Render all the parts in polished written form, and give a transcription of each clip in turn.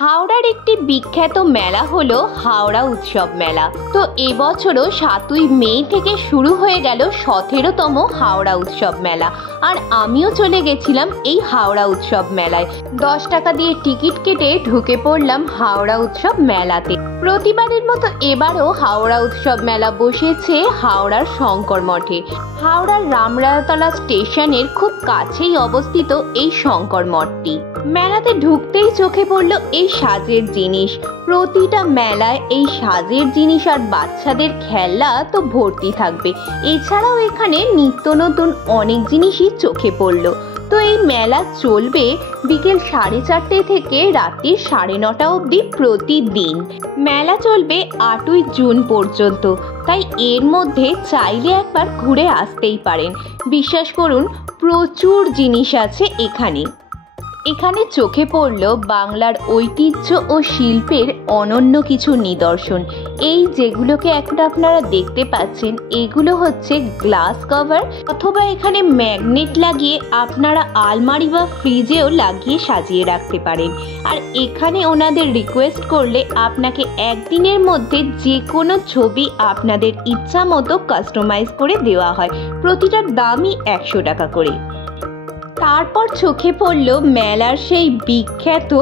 হাওড়ার একটি বিখ্যাত মেলা হলো হাওড়া উৎসব মেলা। তো এবছরও 7ই মে থেকে শুরু হয়ে গেল 17তম হাওড়া উৎসব মেলা। আর আমিও চলে গেছিলাম এই হাওড়া উৎসব মেলায়। 10 টাকা দিয়ে টিকিট কেটে ঢুকে পড়লাম হাওড়া উৎসব মেলাতে। প্রতিবারের মতো এবারও হাওড়া উৎসব মেলা বসেছে হাওড়ার শঙ্কর মঠে। হাওড়ার রামরায়তলা স্টেশনের খুব কাছেই অবস্থিত এই শঙ্কর মঠটি। মেলাতে ঢুকতেই চোখে পড়ল এই সাজের জিনিস। প্রতিটা মেলায় এই সাজের জিনিস আর বাচ্চাদের খেলনা তো ভর্তি থাকবে। এছাড়াও এখানে নিত্য নতুন অনেক জিনিসই চোখে পড়ল। তো এই মেলা চলবে বিকেল 4:30 থেকে রাত্রি 9:30 অবধি প্রতিদিন। মেলা চলবে 8ই জুন পর্যন্ত, তাই এর মধ্যে চাইলে একবার ঘুরে আসতেই পারেন। বিশ্বাস করুন, প্রচুর জিনিস আছে এখানে। এখানে চোখে পড়ল বাংলার ঐতিহ্য ও শিল্পের অনন্য কিছু নিদর্শন। এই যেগুলোকে এখন আপনারা দেখতে পাচ্ছেন, এগুলো হচ্ছে গ্লাস কভার, অথবা এখানে ম্যাগনেট লাগিয়ে আপনারা আলমারি বা ফ্রিজেও লাগিয়ে সাজিয়ে রাখতে পারেন। আর এখানে ওনাদের রিকোয়েস্ট করলে আপনাকে একদিনের মধ্যে যে কোনো ছবি আপনাদের ইচ্ছা মতো কাস্টমাইজ করে দেওয়া হয়। প্রতিটার দামই 100 টাকা করে। তারপর চোখে পড়ল মেলার সেই বিখ্যাত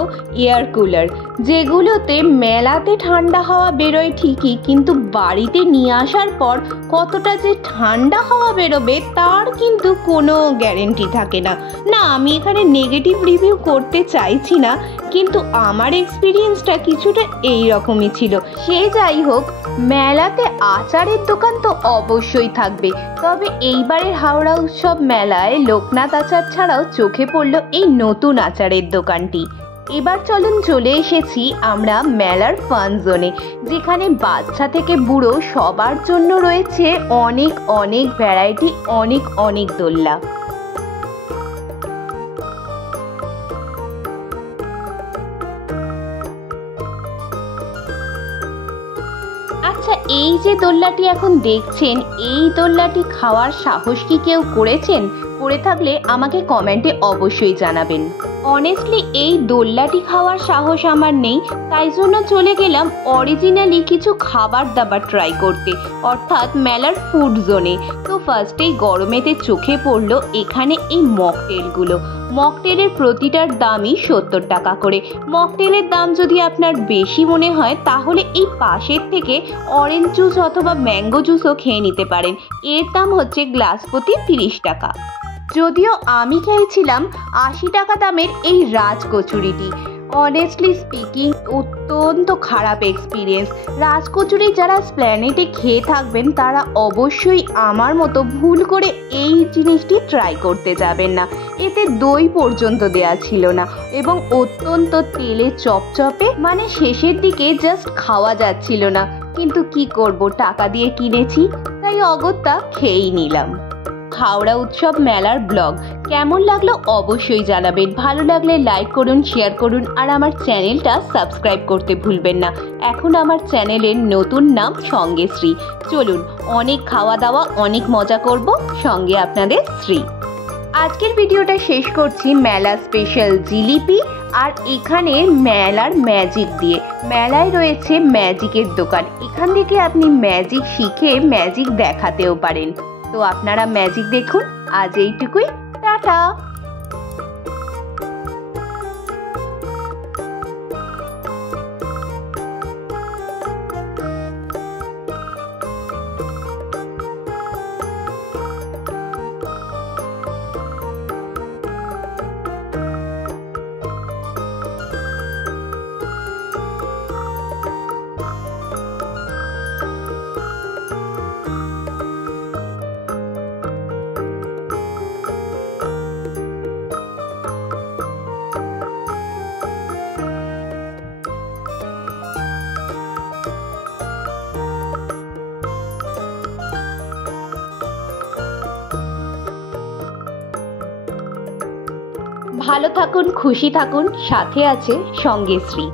এয়ার কুলার, যেগুলোতে মেলাতে ঠান্ডা হাওয়া বেরোয় ঠিকই, কিন্তু বাড়িতে নিয়ে আসার পর কতটা যে ঠান্ডা হাওয়া বেরোবে তার কিন্তু কোনো গ্যারেন্টি থাকে না। না, আমি এখানে নেগেটিভ রিভিউ করতে চাইছি না, কিন্তু আমার এক্সপিরিয়েন্সটা কিছুটা এই রকমই ছিল। সে যাই হোক, মেলাতে আচারের দোকান তো অবশ্যই থাকবে। তবে এইবারের হাওড়া উৎসব মেলায় লোকনাথ আচার ছাড়াও চোখে পড়ল এই নতুন আচারের দোকানটি। এবার চলুন চলে এসেছি আমরা মেলার ফান জোনে, যেখানে বাচ্চা থেকে বুড়ো সবার জন্য রয়েছে অনেক অনেক ভ্যারাইটি, অনেক দোলনা। আচ্ছা, এই যে দোলনাটি এখন দেখছেন, এই দোলনাটি খাওয়ার সাহস কি কেউ করেছেন? করে থাকলে আমাকে কমেন্টে অবশ্যই জানাবেন। অনেস্টলি এই দোলনাটি খাওয়ার সাহস আমার নেই, তাই জন্য চলে গেলাম অরিজিনালি কিছু খাবার দাবার ট্রাই করতে, অর্থাৎ মেলার ফুড জোনে। তো ফার্স্টেই গরমেতে চোখে পড়লো এখানে এই মকটেলগুলো। মকটেলের প্রতিটার দামই 70 টাকা করে। মকটেলের দাম যদি আপনার বেশি মনে হয় তাহলে এই পাশের থেকে অরেঞ্জ জুস অথবা ম্যাঙ্গো জুসও খেয়ে নিতে পারেন। এর দাম হচ্ছে গ্লাস প্রতি 30 টাকা। যদিও আমি খেয়েছিলাম 80 টাকা দামের এই রাজ কচুরিটি। অনেস্টলি স্পিকিং অত্যন্ত খারাপ এক্সপিরিয়েন্স। রাজ কচুরি যারা স্প্ল্যানেটে খেয়ে থাকবেন তারা অবশ্যই আমার মতো ভুল করে এই জিনিসটি ট্রাই করতে যাবেন না। এতে দই পর্যন্ত দেয়া ছিল না এবং অত্যন্ত তেলে চপচপে, মানে শেষের দিকে জাস্ট খাওয়া যাচ্ছিল না। কিন্তু কি করব, টাকা দিয়ে কিনেছি, তাই অগত্যা খেয়েই নিলাম। হাওড়া উৎসব মেলার ব্লগ কেমন লাগলো অবশ্যই জানাবেন। ভালো লাগলে লাইক করুন, শেয়ার করুন, আর আমার চ্যানেলটা সাবস্ক্রাইব করতে ভুলবেন না। এখন আমার চ্যানেলের নতুন নাম সঙ্গে শ্রী। চলুন অনেক খাওয়া দাওয়া, অনেক মজা করব, সঙ্গে আপনাদের শ্রী। আজকের ভিডিওটা শেষ করছি মেলা স্পেশাল জিলিপি আর এখানে মেলার ম্যাজিক দিয়ে। মেলায় রয়েছে ম্যাজিকের দোকান, এখান থেকে আপনি ম্যাজিক শিখে ম্যাজিক দেখাতেও পারেন। তো আপনারা ম্যাজিক দেখুন। আজ এইটুকুই, টাটা। ভালো থাকুন, খুশি থাকুন, সাথে আছে সঙ্গে শ্রী।